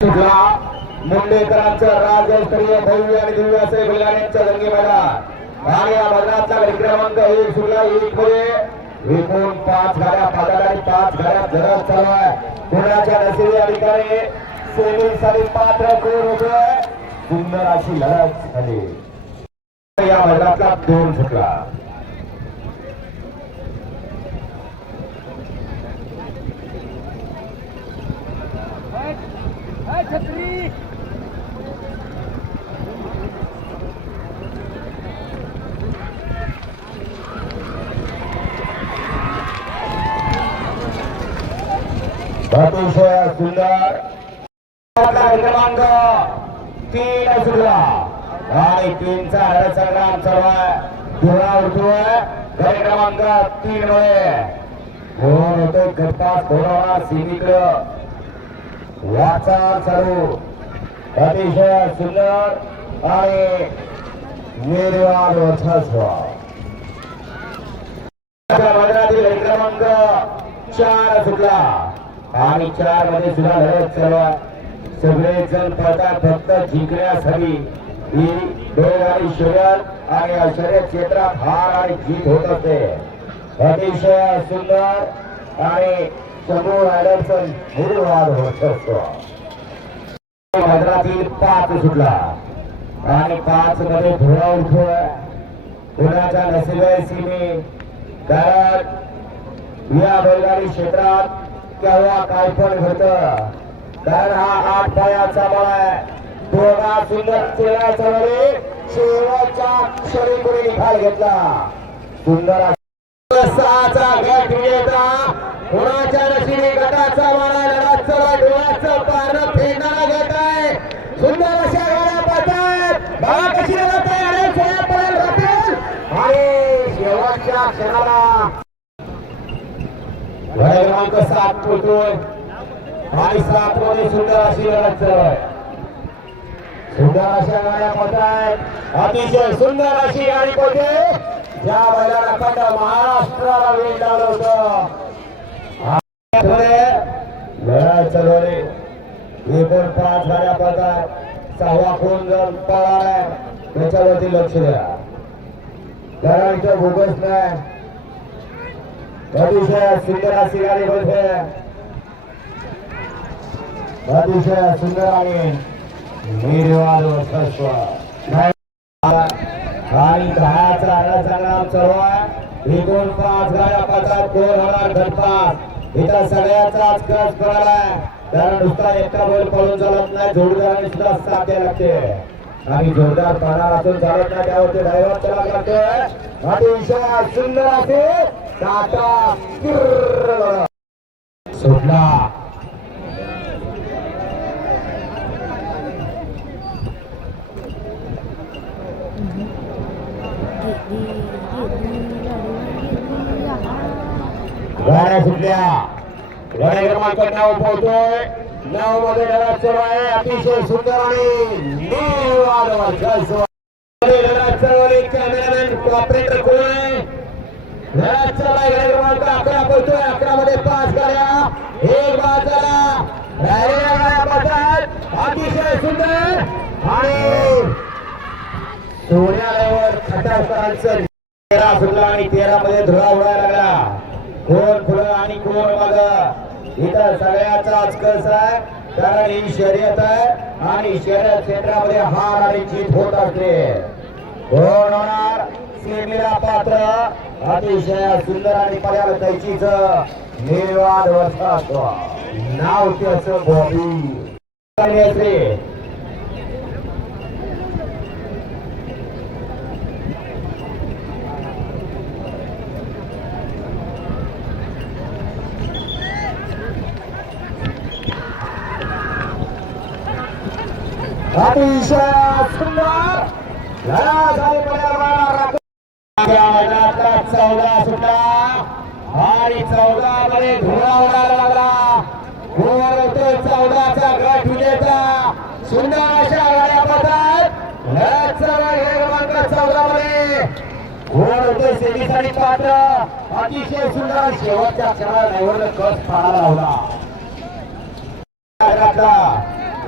मुंडेकरांचं राज्यस्तरीय भव्य आणि दिव्य असे बैलगाड्यांच्या रंगी मैदान आणि या मैदानाचा क्रमांक 1 सुरला 1 मध्ये एकूण 5 गाड्या पादाला आणि 5 गाड्या जरद चालू आहे. पुण्याच्या नशिबी अधिकारी सेमी साठी पात्र कोण होतोय सुंदर अशी लढत झाली. या मैदानातला 2 सुटला. छत्री अतिशय सुंदर क्रमांक 3 सुटला आणि 3चा रणसंग्राम चालू आहे. धुळा उडतोय क्रमांक 3 मध्ये कोण होतोय गटपास बोलावा सीमित वाचा चालू. अतिशय सुंदर आणि निर्वाद मैदानातील क्रमांक 4 सुटला आणि 4 मध्ये सुद्धा लढत चालू आहे. सगळेजण पळतात फक्त जिंकण्यासाठी. ही बैलगाडी शर्यत आणि या शर्यत क्षेत्रात हार आणि जीत होत असते. अतिशय सुंदर आणि समोर ॲडमसन निर्वाद होत असतो. मैदानातील 5 सुटला आणि 5 मध्ये धुळा उडतोय. पुण्याच्या नशिबे सीमे कारण या बैलगाडी क्षेत्रात केव्हा काय पण घडतं. कारण हा 8 पायाचा बळ आहे. दोघा सुंदर चेहरा चालवले. शेवटच्या क्षणी कोणी निकाल घेतला. सुंदर 6चा गट विजेता पुण्याच्या नशिबी गटाचा मारा लढत चला. डोळ्याचं पारणं फेडणारा गट आहे. सुंदर अशा गाड्या पळतायत. बघा कशी लढत आहे. अरे सोयापर्यंत राहतील आणि शेवटच्या क्षणाला क्रमांक 7 पोहोचतोय आणि 7 मध्ये सुंदर अशी लढत चालू आहे. सुंदर अशा गाड्या पळतायत. अतिशय सुंदर अशी गाडी पळते ज्या बैलाला खंड महाराष्ट्राला वेळ लावलं होतं. लढाई चालवली. एकूण 5 गाड्या पळतात. 6वा कोण जर पळालाय त्याच्यावरती लक्ष द्या. कारण इथं बोगस नाही. अतिशय सुंदर अशी गाडी पळते. अतिशय सुंदर आणि निर्वाद वर्चस्व आणि 10चा रणसंग्राम चालू आहे. एकूण 5 गाड्या पळतात. कोण होणार गटपास. इथं सगळ्याचाच कस पडालाय. कारण नुसता एकटा बैल पळून चालत नाही. जोडीदाराने सुद्धा साथ द्यायला लागते आणि जोरदार पळणार असून चालत नाही. त्यावरती ड्रायव्हर चला लागतोय. अतिशय सुंदर असे टाटा सुटला. गाड्या सुटल्या. गाडी क्रमांक 9 पोहोचतोय. 9 मध्ये लढत चालू आहे. अतिशय सुंदर आणि निर्वाद वर्चस्व लढत चालवली. कॅमेरामॅन ऑपरेटर कोण आहे. लढत चालू आहे. गाडी क्रमांक 11 पोहोचतोय. 11 मध्ये 5 गाड्या. एक बाद झाला. राहिलेल्या गाड्या पळतात. अतिशय सुंदर आणि सोन्यावर खटावकरांचं 13 सुटला आणि 13 मध्ये धुळा उडायला लागला. कोण पुढं आणि कोण माग. इथं सगळ्याचाच कस आहे. कारण ही शर्यत आहे आणि शर्यत क्षेत्रामध्ये हार आणि जीत होत असते. कोण होणार सीमेला पात्र. अतिशय सुंदर आणि पड्याला कैचीच निर्वाद वर्चस्व. नाव त्याचं बॉबी. अतिशय सुंदर लढा झाली. मैदानातला 14 सुटला आणि 14 मध्ये धुळा उडायला लागला. कोण होतोय 14चा गट विजेता. सुंदर अशा गाड्या पळतात. लढत चालू आहे क्रमांक 14 मध्ये. कोण होतोय सेमीसाठी पात्र. अतिशय सुंदर शेवटच्या क्षणाला ड्रायव्हरने कस पाडायला लावला.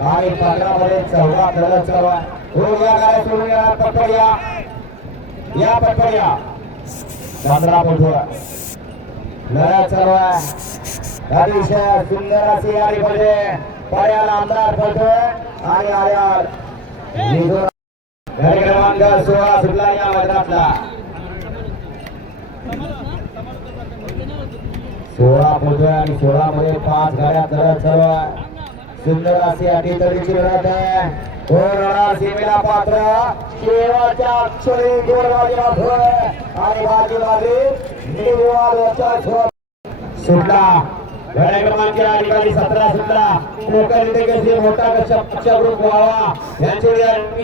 आणि 15 मध्ये 14 लढत चालू आहे. हो या गाड्या सोडून या पटपडिया या पटपडिया 15 फुटवर लढत चालू आहे. अतिशय सुंदर अशी गाडी मध्ये पर्याला आमदार पडतोय आणि आर्याल गाडी क्रमांक 16 सुटला या मैदानातला 16 फुटवर आणि 16 मध्ये 5 गाड्या लढत चालू आहे. सुंदर अशी अटीतडीची लढत आहे. होणार सीमेला पात्र शेवटच्या क्षणी गोलबाजी मारतोय आणि बाजीबाजी निर्वाद सुटला. गाड्या क्रमांक अधिकारी 17 सुटला. कोकण इंडिकेटचे मोठा पक्ष ग्रुप व्हावा यांचे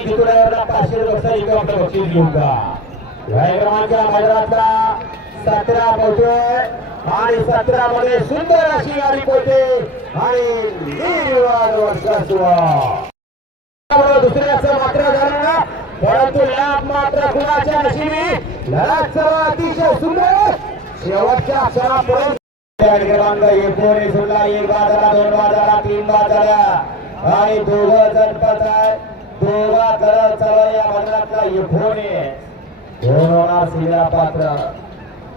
जितुड्यावरला 500 बक्षीस आपलं बक्षीस घेऊन जा. गाड्या क्रमांक मैदानातला 17 पोहोचतोय आणि 17 मध्ये सुंदर अशी गाडी पोहोचते आणि निर्वाद वर्षासुवा दुसऱ्याचं मात्र झालं ना परंतु लाभ मात्र कुणाच्या नशिबी लढत अतिशय सुंदर शेवटच्या क्षणापर्यंत क्रमांक 19 सुटला. 1 बाद झाला 2 बाद झाला 3 बाद झाला आणि 2 जण पळत आहेत. 2 लढत चालू या मैदानातला 19 दोन होणार सीमेला पात्र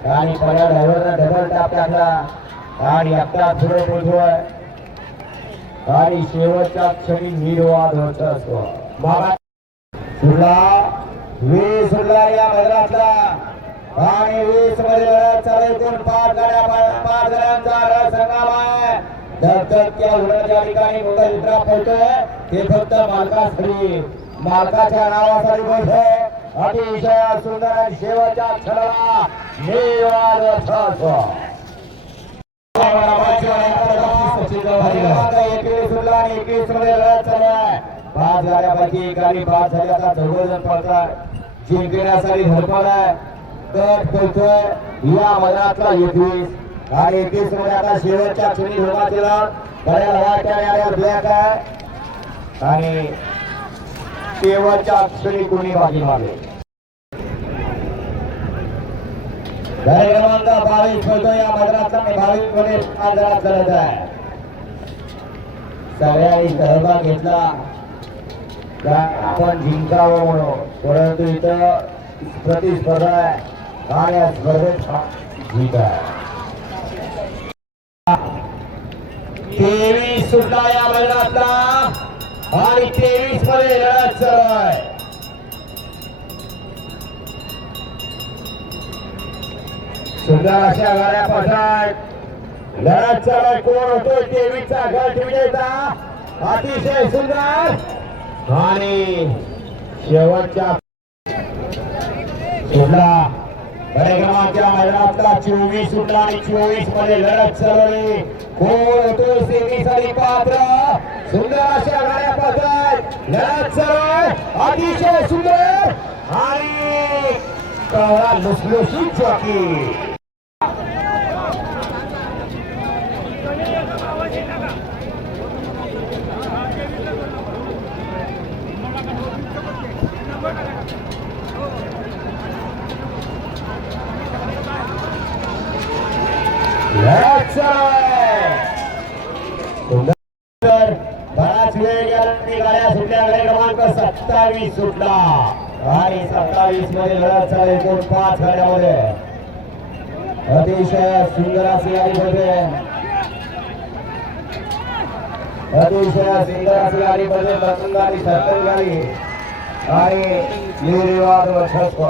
आणि पहिल्या ड्रायव्हरला डबल टॅप टाकला आणि आता पुढे पोहोचतोय आणि शेवटच्या क्षणी निर्वाद होत असतो. सुटला 20 सुटला या मैदानातला आणि 20 मध्ये लढत चालू एकूण 5 गाड्यांचा रस संग्राम आहे. धगधगत्या उडण्याच्या ठिकाणी मोठा चित्रा पोहोचतोय ते फक्त मालकासाठी मालकाच्या नावासाठी बोलतोय. अतिशय सुंदर आणि शेवटच्या क्षणाला निर्वाद होत असतो. 21 मध्ये लढत चालू आहे. 5 गाड्यापैकी एक गाडी बाद झाली. आता 14 जण पळतात. जिंकण्यासाठी धडपड आहे. गट पोहोचतोय या मैदानातला 21 आणि 21 मध्ये आता शेवटच्या क्षणी सुरुवातीला बऱ्याच वाट्या ब्लॅक आहे आणि शेवटच्या क्षणी कोणी बाजी मारली. गाडी क्रमांक 22 पोहोचतो या मैदानातला 22 मध्ये 5 जणात लढत आहे. सगळ्यांनी सहभाग घेतला आपण जिंकावं म्हणून परंतु इथं प्रतिस्पर्धा आहे आणि या स्पर्धेत जीत आहे. 23 सुटला या मैदानातला आणि 23 मध्ये लढत चालू आहे. सुंदर अशा गाड्या पठाट लढत चालू कोण होतोय 23 चा गट विजेता. अतिशय सुंदर आणि शेवटच्या सुटला गाडी क्रमांकच्या मैदानातला 24 सुटला आणि 24 मध्ये लढत चालवली. कोण होतोय सेमीसाठी पात्र. सुंदर अशा गाड्या पठाट लढत चालू अतिशय सुंदर आणि कवळा लुसलुशीत जॉकी. बराच वेळ गाड्या सुटल्या. गाड्या क्रमांक 27 सुटला आणि 27 मध्ये लढत चालू एकूण 5 गाड्यामध्ये. अतिशय सुंदर अशी गाडी होते. अतिशय सुंदर अशी गाडी मध्ये लखनगाडी सरकनगाडी आणि निर्वाद वर्षस्व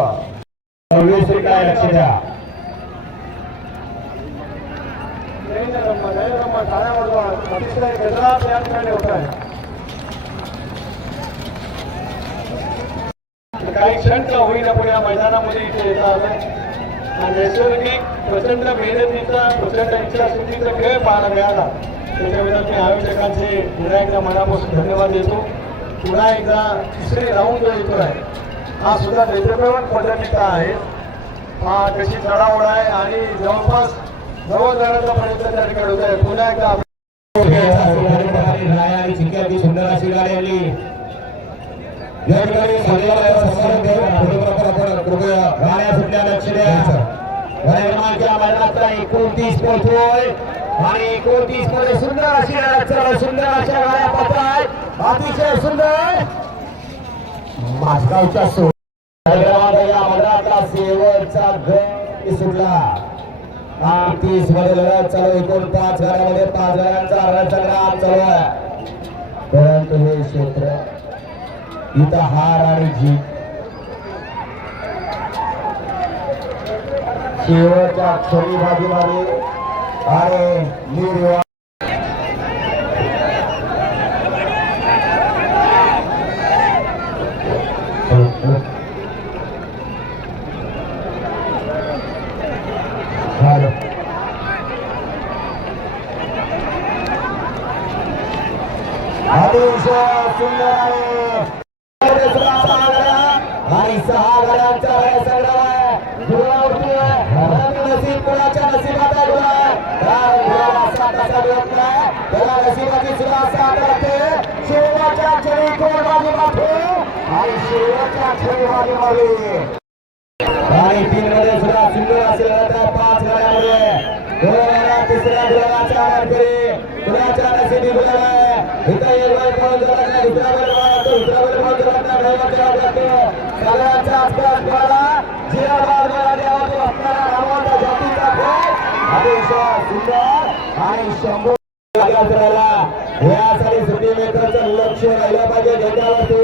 20 सुटला. लक्ष द्या काही क्षण का होईना पण या मैदानामध्ये इथे येता आलं आणि नैसर्गिक प्रचंड मेहनतीचा प्रचंड इच्छाशक्तीचा खेळ पाहायला मिळाला. त्याच्याबद्दल मी आयोजकांचे पुन्हा एकदा मनापासून धन्यवाद देतो. पुन्हा एकदा तिसरी राऊंड जो येतो आहे हा सुद्धा नेत्रप्रवण पद्धतीचा आहे. हा कशी चढावड आहे आणि जवळपास 90 जणांचा प्रयत्न त्या ठिकाणी होत आहे. पुन्हा एकदा सुंदर अशी गाडी आली. गाड्या सुटल्या लक्ष द्या. गाड्या मैदानातला 29 पोहोचतोय आणि 29 मध्ये सुंदर अशी सुंदर अशा गाड्या पळतायत. अतिशय सुंदर माझगावच्या या मंडळातला शेवटचा गट सुटला 30 मध्ये लढत चालू एकूण 5 गाड्यामध्ये 5 गाड्यांचा रणसंग्राम चालू आहे परंतु हे क्षेत्र इथं हार आणि जीत शेवटच्या क्षणी बाजी मारली आणि निर्वाह अतिशय सुंदर आणि 6 गाड्यांचा संग्राम आहे गुलावरती आहे नसीब कोणाच्या नशिबात आहे गुलाब कसा मिळत नाही त्याला नशिबाची सुद्धा साथ लागते शेवटच्या क्षणी कोण बाजी मारते आणि शेवटच्या क्षणी बाजी मारली आणि 3 मध्ये सुद्धा सुंदर असेल 5 गाड्यामध्ये तिसऱ्या गुलाबाचा मानकरी कुणाच्या नशिबी गुलाब आहे इथं एक बैल पळून जात नाही दुसरा बैल पळतो दुसरा बैल पळून जात नाही ड्रायव्हरच्या जातो सगळ्यांच्या आसपास मला जिराबाद मला देवातून असणारा नावाचा जातीचा खेळ अतिशय सुंदर आणि 100 यासाठी सुट्टी मेकरचं लक्ष राहिलं पाहिजे झेंड्यावरती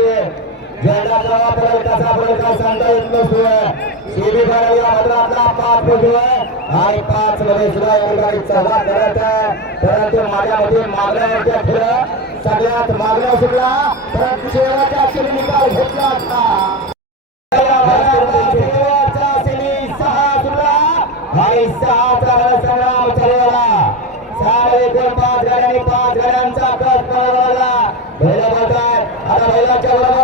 झेंडा कसा पडेल कसा पडेल काय सांगता येत नसतोय सीबी फायनल या मंडळातला 5 पोहोचतोय आणि 5 मध्ये सुद्धा या ठिकाणी चौघा करत आहे परंतु माझ्या मध्ये मागण्यावरच्या खेळ सगळ्यात मागण्या सुटला परंतु शेवटच्या क्षणी निकाल घेतला असता शेवटचा सेमी 6 सुटला आणि 6चा रणसंग्राम चालू झाला 6 एकूण 5 गाड्यांनी 5 गाड्यांचा कट पळवला बैल बोलताय आता बैलाच्या